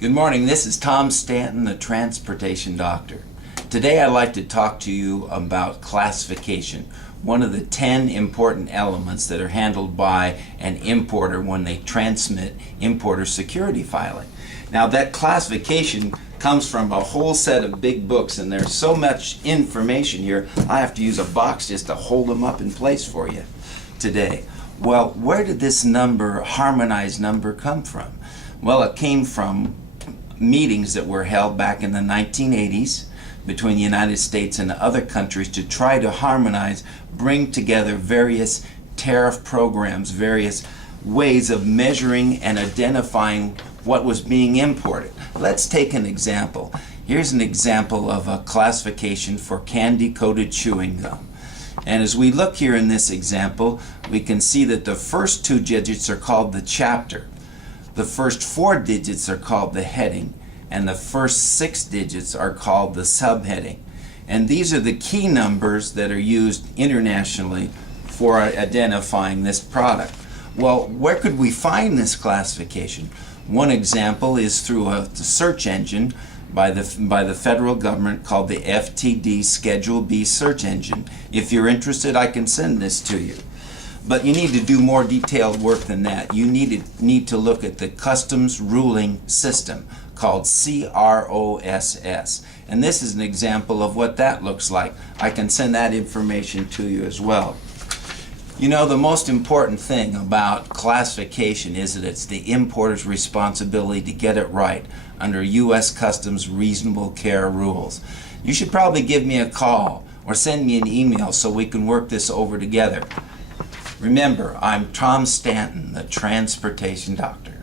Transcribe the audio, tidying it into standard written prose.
Good morning, this is Tom Stanton, the Transportation Doctor. Today I'd like to talk to you about classification, one of the 10 important elements that are handled by an importer when they transmit importer security filing. Now that classification comes from a whole set of big books, and there's so much information here I have to use a box just to hold them up in place for you today. Well, where did this number, harmonized number, come from? Well, it came from meetings that were held back in the 1980s between the United States and other countries to try to harmonize, bring together various tariff programs, various ways of measuring and identifying what was being imported. Let's take an example. Here's an example of a classification for candy-coated chewing gum. And as we look here in this example, we can see that the first 2 digits are called the chapter. The first 4 digits are called the heading, and the first 6 digits are called the subheading. And these are the key numbers that are used internationally for identifying this product. Well, where could we find this classification? One example is through a search engine by the federal government called the FTD Schedule B search engine. If you're interested, I can send this to you. But you need to do more detailed work than that. You need to look at the customs ruling system called CROSS. And this is an example of what that looks like. I can send that information to you as well. You know, the most important thing about classification is that it's the importer's responsibility to get it right under U.S. Customs reasonable care rules. You should probably give me a call or send me an email so we can work this over together. Remember, I'm Tom Stanton, the Transportation Doctor.